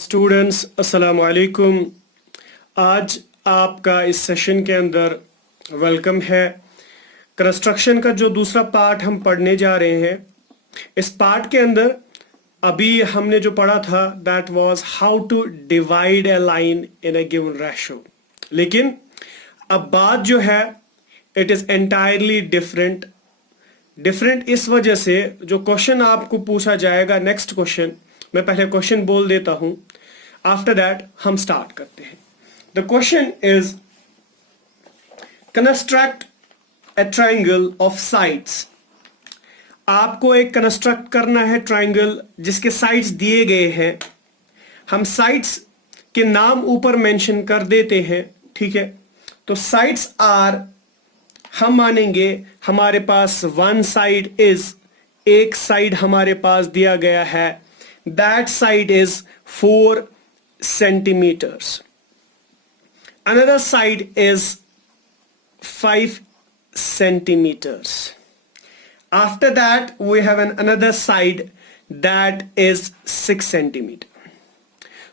Students अस्सलाम वालेकुम। आज आपका इस सेशन के अंदर वेलकम है। कंस्ट्रक्शन का जो दूसरा पार्ट हम पढ़ने जा रहे हैं, इस पार्ट के अंदर अभी हमने जो पढ़ा था that was how to divide a line in a given ratio. लेकिन अब बात जो है it is entirely different. Different इस वजह से जो क्वेश्चन आपको पूछा जाएगा, नेक्स्ट क्वेश्चन मैं पहले क्वेश्चन बोल देता हूं, आफ्टर दैट हम स्टार्ट करते हैं। The question is construct a triangle of sides. आपको एक कंस्ट्रक्ट करना है ट्राइंगल जिसके साइड्स दिए गए हैं। हम साइड्स के नाम ऊपर मेंशन कर देते हैं, ठीक है। तो साइड्स आर, हम मानेंगे हमारे पास वन साइड इज, एक साइड हमारे पास दिया गया है, that side is 4 centimeters. Another side is 5 centimeters. After that we have another side that is 6 centimeter.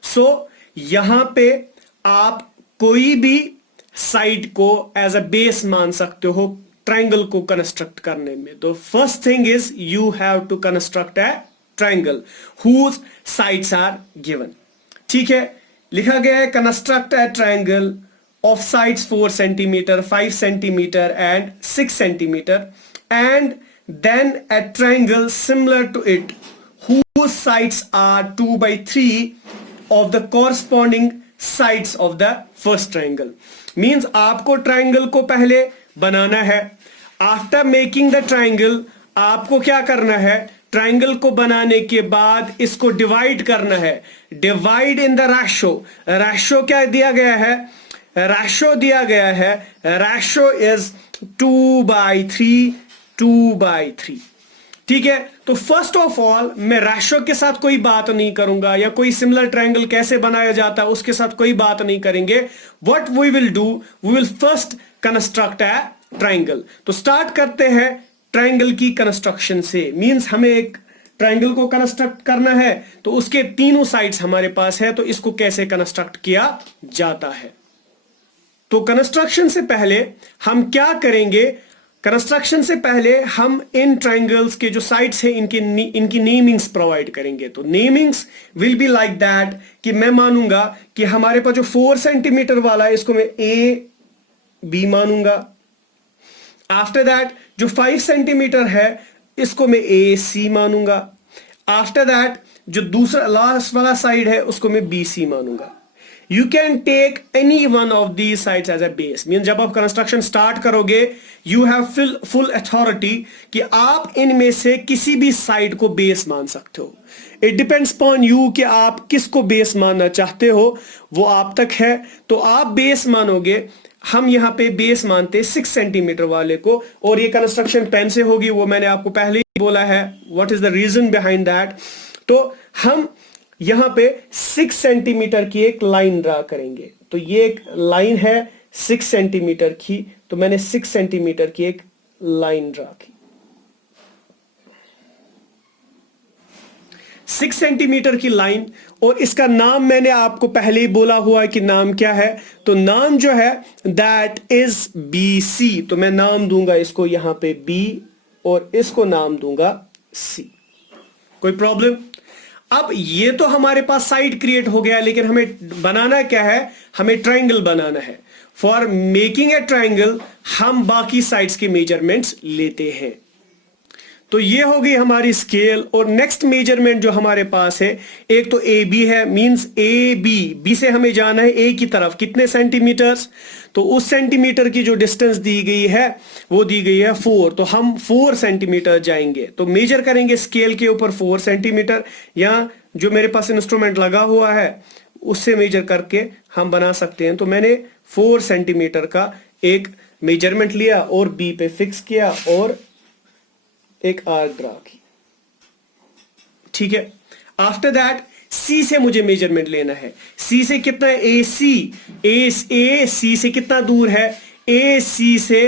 So यहाँ पे आप कोई भी साइड को एज अ बेस मान सकते हो ट्राइंगल को कंस्ट्रक्ट करने में। तो first thing is you have to construct a triangle whose sides are given. ठीक है, लिखा गया है construct a triangle of sides 4 centimeter, 5 centimeter and 6 centimeter, and then a triangle similar to it whose sides are 2/3 of the corresponding sides of the first triangle. Means आपको triangle को पहले बनाना है। After making the triangle आपको क्या करना है, triangle को बनाने के बाद इसको डिवाइड करना है। Divide in the ratio. Ratio क्या दिया गया है, रेशो दिया गया है, रेशो इज 2/3, 2/3। ठीक है, तो फर्स्ट ऑफ ऑल मैं रेशो के साथ कोई बात नहीं करूंगा, या कोई सिमिलर ट्राइंगल कैसे बनाया जाता है उसके साथ कोई बात नहीं करेंगे। What we will do, we will first construct a triangle. तो स्टार्ट करते हैं ट्राइंगल की कंस्ट्रक्शन से। मींस हमें एक ट्राइंगल को कंस्ट्रक्ट करना है, तो उसके तीनों साइड्स हमारे पास है, तो इसको कैसे कंस्ट्रक्ट किया जाता है। तो कंस्ट्रक्शन से पहले हम क्या करेंगे, कंस्ट्रक्शन से पहले हम इन ट्राइंगल्स के जो साइड्स हैं इनकी नेमिंग्स प्रोवाइड करेंगे। तो namings will be like that कि मैं मानूंगा कि हमारे पास जो 4 सेंटीमीटर वाला है इसको मैं ए बी मानूंगा। आफ्टर दैट जो 5 सेंटीमीटर है इसको मैं ए सी मानूंगा। आफ्टर दैट जो दूसरा लास्ट वाला साइड है उसको मैं बी सी मानूंगा। You can take any one of these sides as a base. Mean जब आप कंस्ट्रक्शन स्टार्ट करोगे यू हैव फुल अथॉरिटी कि आप इनमें से किसी भी साइड को बेस मान सकते हो। इट डिपेंड्स अपॉन यू कि आप किसको बेस मानना चाहते हो, वो आप तक है। तो आप बेस मानोगे, हम यहाँ पे बेस मानते 6 सेंटीमीटर वाले को, और ये कंस्ट्रक्शन पेन से होगी, वो मैंने आपको पहले ही बोला है what is the reason behind that. तो हम यहाँ पे 6 सेंटीमीटर की एक लाइन ड्रा करेंगे। तो ये एक लाइन है 6 सेंटीमीटर की, तो मैंने 6 सेंटीमीटर की एक लाइन ड्रा की। 6 सेंटीमीटर की लाइन, और इसका नाम मैंने आपको पहले ही बोला हुआ है कि नाम क्या है। तो नाम जो है दैट इज बी सी। तो मैं नाम दूंगा इसको यहां पे बी, और इसको नाम दूंगा सी। कोई प्रॉब्लम? अब ये तो हमारे पास साइड क्रिएट हो गया, लेकिन हमें बनाना क्या है, हमें ट्राइंगल बनाना है। फॉर मेकिंग ए ट्राइंगल हम बाकी साइड्स के मेजरमेंट्स लेते हैं। तो ये हो गई हमारी स्केल। और नेक्स्ट मेजरमेंट जो हमारे पास है, एक तो ए बी है। मींस ए बी, बी से हमें जाना है ए की तरफ, कितने सेंटीमीटर्स, तो उस सेंटीमीटर की जो डिस्टेंस दी गई है वो दी गई है 4। तो हम 4 सेंटीमीटर जाएंगे, तो मेजर करेंगे स्केल के ऊपर 4 सेंटीमीटर, या जो मेरे पास इंस्ट्रूमेंट लगा हुआ है उससे मेजर करके हम बना सकते हैं। तो मैंने 4 सेंटीमीटर का एक मेजरमेंट लिया और बी पे फिक्स किया और एक आर्क ड्रा की। ठीक है, आफ्टर दैट सी से मुझे मेजरमेंट लेना है। सी से कितना है, ए सी, ए सी से कितना दूर है, ए सी से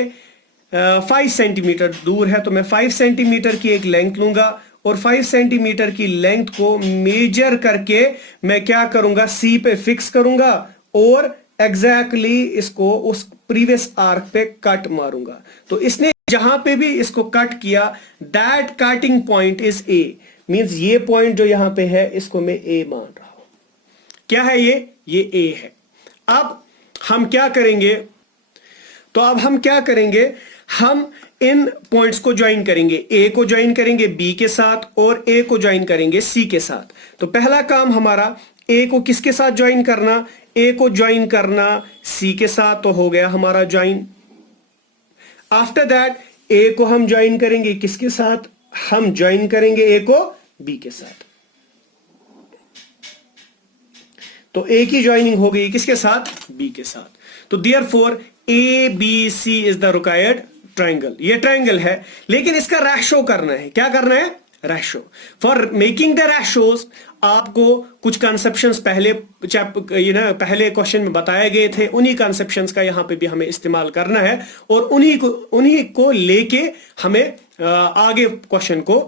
5 सेंटीमीटर दूर है। तो मैं 5 सेंटीमीटर की एक लेंथ लूंगा और 5 सेंटीमीटर की लेंथ को मेजर करके मैं क्या करूंगा, सी पे फिक्स करूंगा और एग्जैक्टली इसको उस प्रीवियस आर्क पे कट मारूंगा। तो इसने जहां पे भी इसको कट किया, that cutting point is a, means ये पॉइंट जो यहां पे है इसको मैं ए मान रहा हूं। क्या है ये ए है। अब हम क्या करेंगे, तो अब हम क्या करेंगे, हम इन पॉइंट्स को ज्वाइन करेंगे, ए को ज्वाइन करेंगे बी के साथ और ए को ज्वाइन करेंगे सी के साथ। तो पहला काम हमारा ए को किसके साथ ज्वाइन करना, ए को ज्वाइन करना सी के साथ, तो हो गया हमारा ज्वाइन। आफ्टर दैट ए को हम ज्वाइन करेंगे किसके साथ, हम ज्वाइन करेंगे ए को बी के साथ। तो ए की ज्वाइनिंग हो गई किसके साथ, बी के साथ। तो therefore A B C is the required triangle. ये ट्राइंगल है, लेकिन इसका रेशो करना है। क्या करना है, ratio. For making the ratios आपको कुछ कंसेप्शंस पहले पहले क्वेश्चन में बताए गए थे, उन्हीं कंसेप्शंस का यहां पे भी हमें इस्तेमाल करना है और उन्हीं को लेके हमें आगे क्वेश्चन को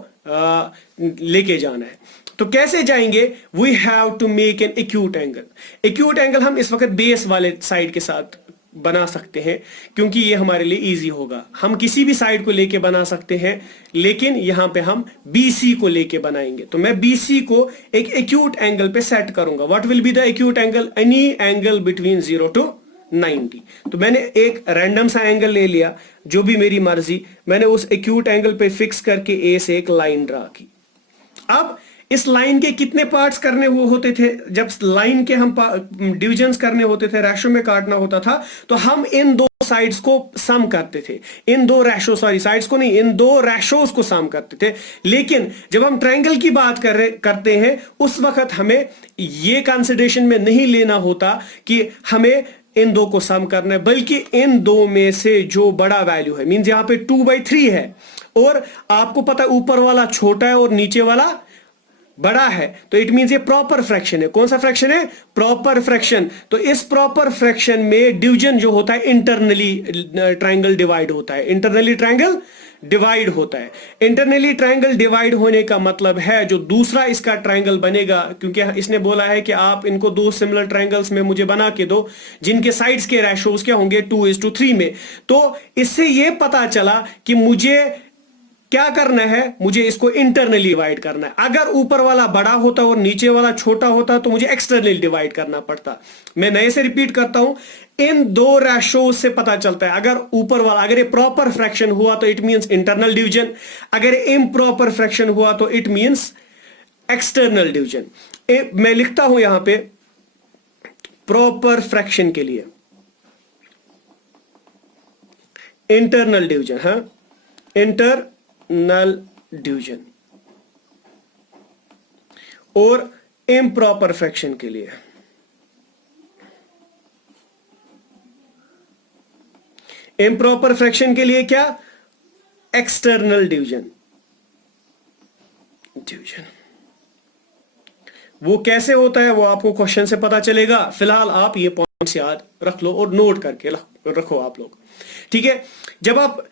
लेके जाना है। तो कैसे जाएंगे, we have to make an acute angle. Acute angle हम इस वक्त बेस वाले साइड के साथ बना सकते हैं, क्योंकि ये हमारे लिए इजी होगा। हम किसी भी साइड को लेके बना सकते हैं, लेकिन यहां पे हम BC को लेके बनाएंगे। तो मैं BC को एक एक्यूट एंगल पे सेट करूंगा। What will be the acute angle, any angle between 0 to 90। तो मैंने एक रैंडम सा एंगल ले लिया, जो भी मेरी मर्जी, मैंने उस एक्यूट एंगल पे फिक्स करके ए से एक लाइन ड्रा की। अब इस लाइन के कितने पार्ट्स करने वो होते थे, जब लाइन के हम डिविजन्स करने होते थे, रेशो में काटना होता था, तो हम इन दो साइड्स को सम करते थे, इन दो रेशो, सॉरी साइड्स को नहीं, इन दो रेशोज को सम करते थे। लेकिन जब हम ट्रायंगल की बात करते हैं, उस वक्त हमें ये कंसिडरेशन में नहीं लेना होता कि हमें इन दो को सम करना है, बल्कि इन दो में से जो बड़ा वैल्यू है, मींस यहां पे 2/3 है और आपको पता है ऊपर वाला छोटा है और नीचे वाला बड़ा है, तो इट मींस ये प्रॉपर फ्रैक्शन है। कौन सा फ्रैक्शन है, प्रॉपर फ्रैक्शन। तो इस प्रॉपर फ्रैक्शन में डिवीजन जो होता है, इंटरनली ट्रायंगल डिवाइड होता है, इंटरनली ट्रायंगल डिवाइड होता है। इंटरनली ट्रायंगल डिवाइड होने का मतलब है जो दूसरा इसका ट्रायंगल बनेगा, क्योंकि इसने बोला है कि आप इनको दो सिमिलर ट्रायंगल्स में मुझे बना के दो जिनके साइड्स के रेशोज क्या होंगे, 2:3 में। तो इससे यह पता चला कि मुझे क्या करना है, मुझे इसको इंटरनली डिवाइड करना है। अगर ऊपर वाला बड़ा होता और नीचे वाला छोटा होता तो मुझे एक्सटर्नली डिवाइड करना पड़ता। मैं नए से रिपीट करता हूं, इन दो रेशोज से पता चलता है, अगर ऊपर वाला, अगर ये प्रॉपर फ्रैक्शन हुआ तो इट मींस इंटरनल डिवीजन, अगर इम्प्रॉपर फ्रैक्शन हुआ तो इट मींस एक्सटर्नल डिवीजन। मैं लिखता हूं यहां पे प्रॉपर फ्रैक्शन के लिए इंटरनल डिवीजन, हाँ, इंटरनल डिवीजन, और इम्प्रॉपर फ्रैक्शन के लिए इम्प्रॉपर फ्रैक्शन के लिए क्या, एक्सटर्नल डिवीजन। वो कैसे होता है वो आपको क्वेश्चन से पता चलेगा। फिलहाल आप ये पॉइंट्स याद रख लो और नोट करके रखो आप लोग, ठीक है। जब आप,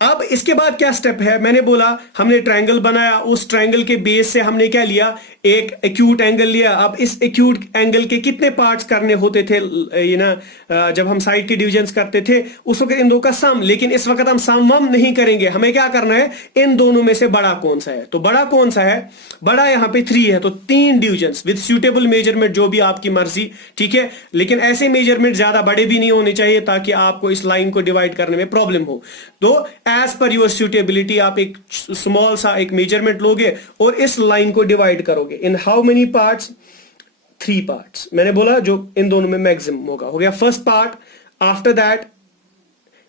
अब इसके बाद क्या स्टेप है, मैंने बोला हमने ट्रायंगल बनाया, उस ट्रायंगल के बेस से हमने क्या लिया, एक एक्यूट एंगल लिया। अब इस एक्यूट एंगल के कितने पार्ट्स करने होते थे, ये ना जब हम साइड के डिविजन्स करते थे उस वक्त इन दो का सम, लेकिन इस वक्त हम सम वम नहीं करेंगे। हमें क्या करना है, इन दोनों में से बड़ा कौन सा है। तो बड़ा कौन सा है, बड़ा यहां पे 3 है, तो 3 डिविजन्स विद सुटेबल मेजरमेंट, जो भी आपकी मर्जी, ठीक है। लेकिन ऐसे मेजरमेंट ज्यादा बड़े भी नहीं होने चाहिए ताकि आपको इस लाइन को डिवाइड करने में प्रॉब्लम हो। तो एज पर योर सुटेबिलिटी आप एक स्मॉल सा एक मेजरमेंट लोगे और इस लाइन को डिवाइड करोगे in how many parts, 3 parts. मैंने बोला जो इन दोनों में मैक्सिमम होगा, हो गया first part. After that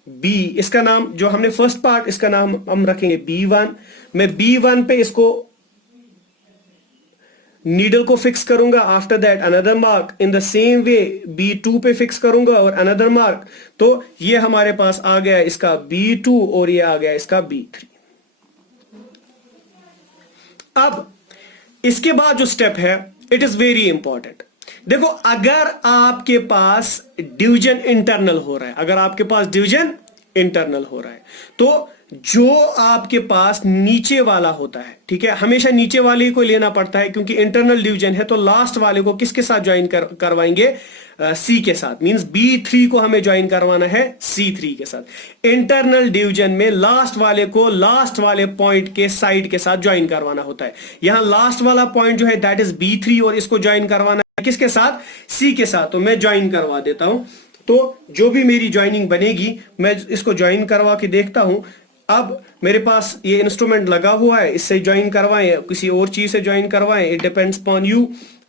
B, इसका नाम जो हमने फर्स्ट पार्ट, इसका नाम हम रखेंगे B1। मैं B1 पे इसको नीडल को फिक्स करूंगा। After that another mark, in the same way B2 पे फिक्स करूंगा और अनदर मार्क। तो ये हमारे पास आ गया इसका B2 और ये आ गया इसका B3। अब इसके बाद जो स्टेप है, इट इज वेरी इंपॉर्टेंट। देखो, अगर आपके पास डिवीजन इंटरनल हो रहा है, अगर आपके पास डिवीजन इंटरनल हो रहा है, तो जो आपके पास नीचे वाला होता है, ठीक है, हमेशा नीचे वाले को लेना पड़ता है क्योंकि इंटरनल डिवीजन है, तो लास्ट वाले को किसके साथ ज्वाइन करवाएंगे, सी के साथ। मींस B3 को हमें ज्वाइन करवाना है C3 के साथ। इंटरनल डिवीजन में लास्ट वाले को लास्ट वाले पॉइंट के साइड के साथ ज्वाइन करवाना होता है। यहां लास्ट वाला पॉइंट जो है दैट इज B3 और इसको ज्वाइन करवाना है किसके साथ, C के साथ। तो मैं ज्वाइन करवा देता हूं, तो जो भी मेरी ज्वाइनिंग बनेगी मैं इसको ज्वाइन करवा के देखता हूं। अब मेरे पास ये इंस्ट्रूमेंट लगा हुआ है, इससे ज्वाइन करवाएं, किसी और चीज से ज्वाइन करवाएं, इट डिपेंड्स अपॉन यू।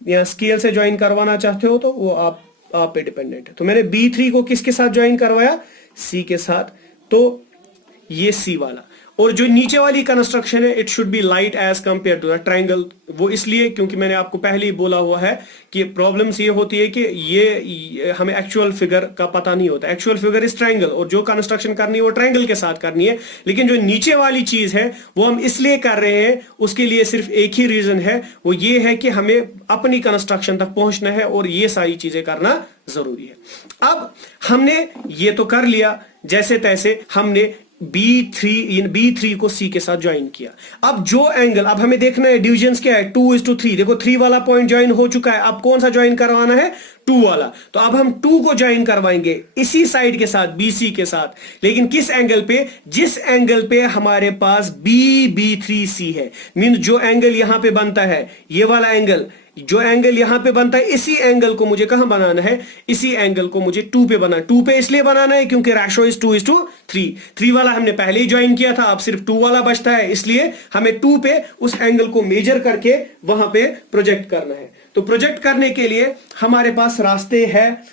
या स्केल से ज्वाइन करवाना चाहते हो तो वो आप पे डिपेंडेंट है। तो मैंने B3 को किसके साथ ज्वाइन करवाया, C के साथ। तो ये C वाला, और जो नीचे वाली कंस्ट्रक्शन है it should be light as compare to the triangle. वो इसलिए क्योंकि मैंने आपको पहले ही बोला हुआ है कि प्रॉब्लम्स ये होती है कि ये हमें एक्चुअल फिगर का पता नहीं होता। एक्चुअल फिगर इज ट्रायंगल, और जो कंस्ट्रक्शन करनी है वो ट्रायंगल के साथ करनी है। लेकिन जो नीचे वाली चीज है वो हम इसलिए कर रहे हैं, उसके लिए सिर्फ एक ही रीजन है, वो ये है कि हमें अपनी कंस्ट्रक्शन तक पहुंचना है और ये सारी चीजें करना जरूरी है। अब हमने ये तो कर लिया, जैसे तैसे हमने B3 को C के साथ ज्वाइन किया। अब जो एंगल, अब हमें देखना है डिविजन्स क्या है, 2:3। देखो 3 वाला पॉइंट ज्वाइन हो चुका है, अब कौन सा ज्वाइन करवाना है, 2 वाला। तो अब हम 2 को ज्वाइन करवाएंगे इसी साइड के साथ, BC के साथ। लेकिन किस एंगल पे, जिस एंगल पे हमारे पास B3C है। मीन जो एंगल यहां पे बनता है, ये वाला एंगल, जो एंगल यहां पे बनता है, इसी एंगल को मुझे कहां बनाना है, इसी एंगल को मुझे 2 पे बनाना। 2 पे इसलिए बनाना है क्योंकि रेशो इज 2:3। 3 वाला हमने पहले ही ज्वाइन किया था, अब सिर्फ 2 वाला बचता है, इसलिए हमें 2 पे उस एंगल को मेजर करके वहां पे प्रोजेक्ट करना है। तो प्रोजेक्ट करने के लिए हमारे पास रास्ते हैं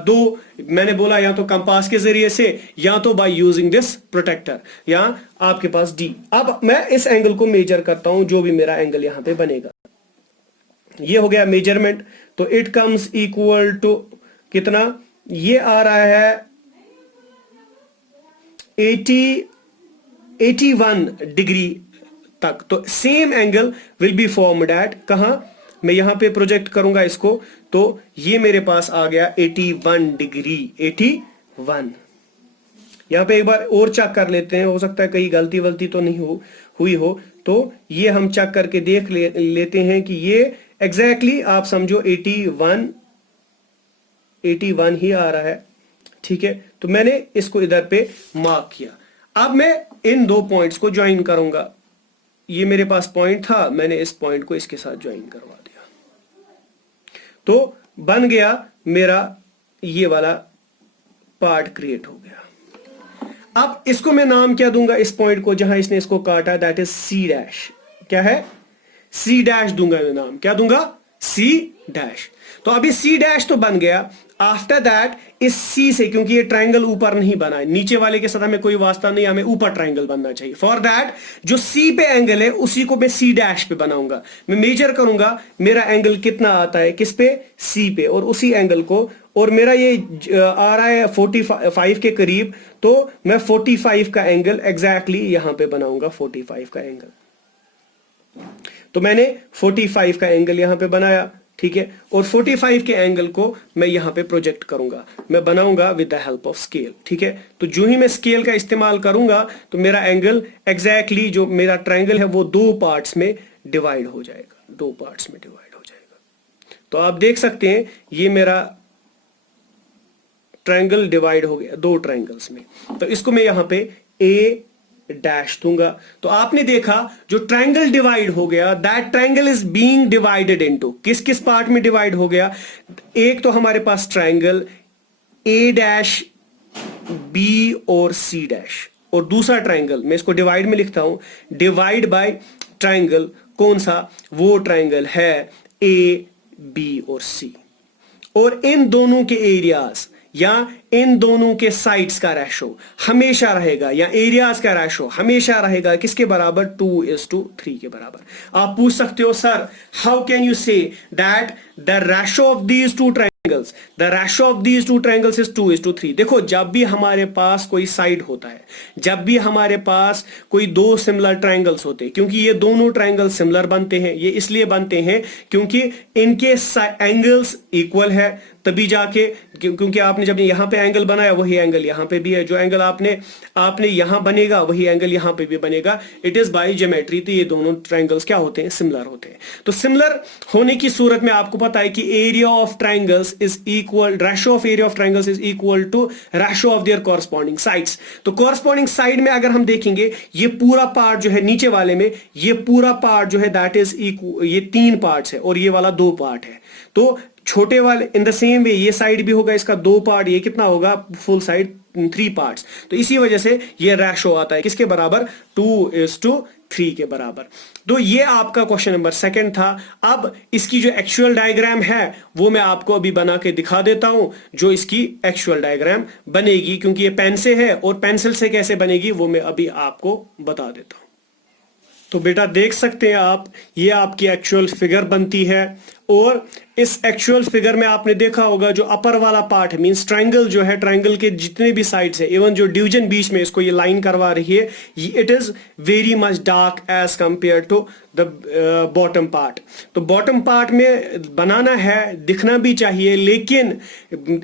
दो। मैंने बोला या तो कंपास के जरिए से, या तो बाय यूजिंग दिस प्रोटेक्टर, या आपके पास D। अब मैं इस एंगल को मेजर करता हूं, जो भी मेरा एंगल यहां पे बनेगा। ये हो गया मेजरमेंट, तो इट कम्स इक्वल टू कितना, ये आ रहा है 81 डिग्री तक। तो same angle will be formed at, कहां, मैं यहां पे प्रोजेक्ट करूंगा इसको, तो ये मेरे पास आ गया 81 डिग्री। 81। यहां पे एक बार और चेक कर लेते हैं, हो सकता है कहीं गलती वलती तो नहीं हुई हो। तो ये हम चेक करके देख लेते हैं कि ये एग्जैक्टली आप समझो 81 ही आ रहा है, ठीक है। तो मैंने इसको इधर पे मार्क किया। अब मैं इन 2 पॉइंट्स को ज्वाइन करूंगा। ये मेरे पास पॉइंट था, मैंने इस पॉइंट को इसके साथ ज्वाइन करवा दिया, तो बन गया मेरा ये वाला पार्ट क्रिएट हो गया। अब इसको मैं नाम क्या दूंगा, इस पॉइंट को जहां इसने इसको काटा, दैट इज C'। क्या है, C' दूंगा मैं नाम, क्या दूंगा, C'। तो अभी C' तो बन गया। आफ्टर दैट इस C से, क्योंकि ये ट्रायंगल ऊपर नहीं बना है, नीचे वाले के साथ हमें कोई वास्ता नहीं, हमें ऊपर ट्रायंगल बनना चाहिए। फॉर दैट जो C पे एंगल है उसी को मैं C' पे बनाऊंगा। मैं मेजर करूंगा मेरा एंगल कितना आता है, किस पे, C पे, और उसी एंगल को, और मेरा ये आ रहा है 45 के करीब, तो मैं 45 का एंगल एग्जैक्टली यहां पे बनाऊंगा, 45 का एंगल। तो मैंने 45 का एंगल यहां पे बनाया, ठीक है, और 45 के एंगल को मैं यहां पे प्रोजेक्ट करूंगा, मैं बनाऊंगा with the help of scale, ठीक है। तो जो ही मैं स्केल का इस्तेमाल करूंगा तो मेरा एंगल एग्जैक्टली जो मेरा ट्रायंगल है वो 2 पार्ट्स में डिवाइड हो जाएगा, 2 पार्ट्स में डिवाइड हो जाएगा। तो आप देख सकते हैं ये मेरा ट्रायंगल डिवाइड हो गया 2 ट्रायंगल्स में। तो इसको मैं यहां पे A' दूंगा। तो आपने देखा जो ट्रायंगल डिवाइड हो गया, that triangle is being divided into, किस किस पार्ट में डिवाइड हो गया। एक तो हमारे पास ट्रायंगल A', B और C', और दूसरा ट्रायंगल मैं इसको डिवाइड में लिखता हूं, डिवाइड बाय ट्रायंगल, कौन सा, वो ट्रायंगल है A, B और C। और इन दोनों के एरियाज या इन दोनों के साइड्स का रेशो हमेशा रहेगा, या एरियाज का रेशो हमेशा रहेगा किसके बराबर, 2:3 के बराबर। आप पूछ सकते हो sir how can you say that the ratio of these 2 triangle triangles, the ratio of these two triangles is 2:3। देखो जब भी हमारे पास कोई साइड होता है, जब भी हमारे पास कोई दो सिमिलर ट्रायंगल्स होते हैं, क्योंकि ये दोनों ट्रायंगल सिमिलर बनते हैं, ये इसलिए बनते हैं क्योंकि इनके एंगल्स इक्वल है, तभी जाके, क्योंकि आपने जब यहां पे एंगल बनाया वही एंगल यहां पे भी है, जो एंगल आपने यहां बनेगा वही एंगल यहां पे भी बनेगा। It is by geometry. तो ये दोनों ट्रायंगल्स क्या होते हैं, सिमिलर होते हैं। तो सिमिलर होने की सूरत में आपको पता है कि area of triangles is equal, ratio of area of triangles is equal to ratio of their corresponding sides. तो कॉरस्पॉन्डिंग साइड में अगर हम देखेंगे, ये पूरा पार्ट जो है नीचे वाले में, ये पूरा पार्ट जो है दैट इज इक्वल, ये 3 पार्ट्स है और ये वाला 2 पार्ट है। तो छोटे वाले इन द सेम वे ये साइड भी होगा इसका 2 पार्ट, ये कितना होगा फुल साइड 3 पार्ट्स। तो इसी वजह से ये रेशो आता है किसके बराबर, 2:3 के बराबर। तो ये आपका क्वेश्चन नंबर 2 था। अब इसकी जो एक्चुअल डायग्राम है वो मैं आपको अभी बना के दिखा देता हूं, जो इसकी एक्चुअल डायग्राम बनेगी, क्योंकि ये पेन से है और पेंसिल से कैसे बनेगी वो मैं अभी आपको बता देता हूं। तो बेटा देख सकते हैं आप, ये आपकी एक्चुअल फिगर बनती है और इस एक्चुअल फिगर में आपने देखा होगा जो अपर वाला पार्ट है, मींस ट्रायंगल जो है, ट्रायंगल के जितने भी साइड्स है, इवन जो डिवीजन बीच में इसको ये लाइन करवा रही है, it is very much dark as compare to the bottom part. तो बॉटम पार्ट में बनाना है, दिखना भी चाहिए, लेकिन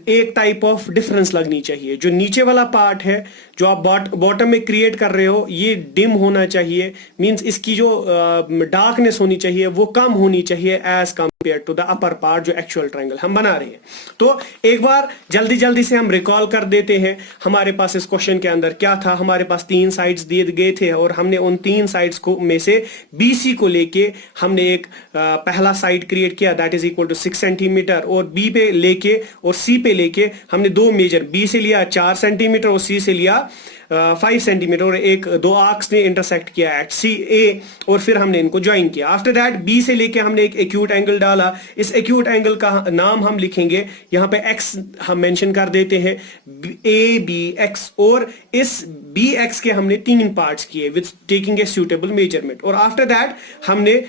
एक टाइप ऑफ डिफरेंस लगनी चाहिए। जो नीचे वाला पार्ट है जो आप बॉटम में क्रिएट कर रहे हो, ये डिम होना चाहिए, मींस इसकी जो डार्कनेस होनी चाहिए वो कम होनी चाहिए as compare to the upper part जो एक्चुअल ट्रायंगल हम बना रहे हैं। तो एक बार जल्दी जल्दी से हम रिकॉल कर देते हैं, हमारे पास इस क्वेश्चन के अंदर क्या था। हमारे पास 3 साइड्स दिए गए थे और हमने उन 3 साइड्स को में से BC को लेके हमने एक पहला साइड क्रिएट किया, that is equal to 6 centimeter, और B पे लेके और C पे लेके हमने 2 मेजर, B से लिया 4 सेंटीमीटर और C से लिया 5 सेंटीमीटर, और एक 2 आर्क्स ने इंटरसेक्ट किया एट CA और फिर हमने इनको ज्वाइन किया। आफ्टर दैट B से लेके हमने एक एक्यूट एंगल डाला। इस एक्यूट एंगल का नाम हम लिखेंगे, यहाँ पे X हम मेंशन कर देते हैं, ABX, और इस BX के हमने 3 पार्ट्स किए with taking a suitable measurement. और आफ्टर दैट हमने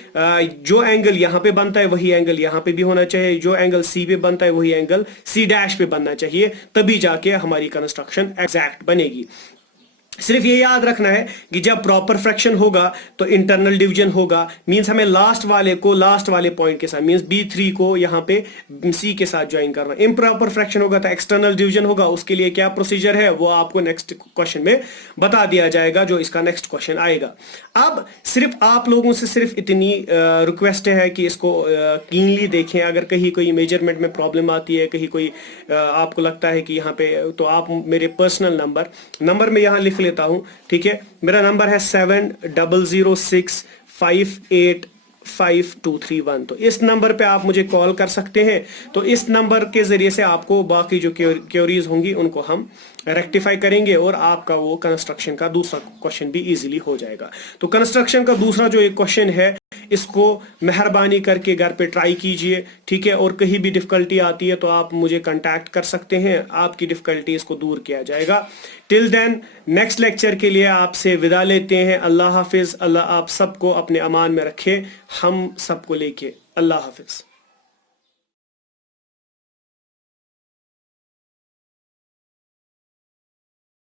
जो एंगल यहाँ पे बनता है वही एंगल यहाँ पे भी होना चाहिए, जो एंगल C पे बनता है वही एंगल C' पे बनना चाहिए, तभी जाके हमारी कंस्ट्रक्शन एग्जैक्ट बनेगी। सिर्फ ये याद रखना है कि जब प्रॉपर फ्रैक्शन होगा तो इंटरनल डिवीजन होगा, मींस हमें लास्ट वाले पॉइंट के साथ, मींस B3 को यहाँ पे C के साथ ज्वाइन करना। इम्प्रॉपर फ्रैक्शन होगा तो एक्सटर्नल डिवीजन होगा, उसके लिए क्या प्रोसीजर है वो आपको नेक्स्ट क्वेश्चन में बता दिया जाएगा, जो इसका नेक्स्ट क्वेश्चन आएगा। अब सिर्फ आप लोगों से सिर्फ इतनी रिक्वेस्ट है कि इसको कीनली देखें। अगर कहीं कोई मेजरमेंट में प्रॉब्लम आती है, कहीं कोई आपको लगता है कि यहाँ पे, तो आप मेरे पर्सनल नंबर में यहाँ लिख लेता हूं, ठीक है। मेरा नंबर है 7006585231। तो इस नंबर पे आप मुझे कॉल कर सकते हैं। तो इस नंबर के जरिए से आपको बाकी जो क्वेरीज होंगी उनको हम रेक्टिफाई करेंगे और आपका वो कंस्ट्रक्शन का दूसरा क्वेश्चन भी इजीली हो जाएगा। तो कंस्ट्रक्शन का दूसरा जो एक क्वेश्चन है, इसको मेहरबानी करके घर पे ट्राई कीजिए, ठीक है। और कहीं भी डिफिकल्टी आती है तो आप मुझे कांटेक्ट कर सकते हैं, आपकी डिफिकल्टीज को दूर किया जाएगा। टिल देन नेक्स्ट लेक्चर के लिए आपसे विदा लेते हैं। अल्लाह हाफिज। अल्लाह आप सबको अपने अमान में रखे, हम सबको लेके। अल्लाह हाफिज।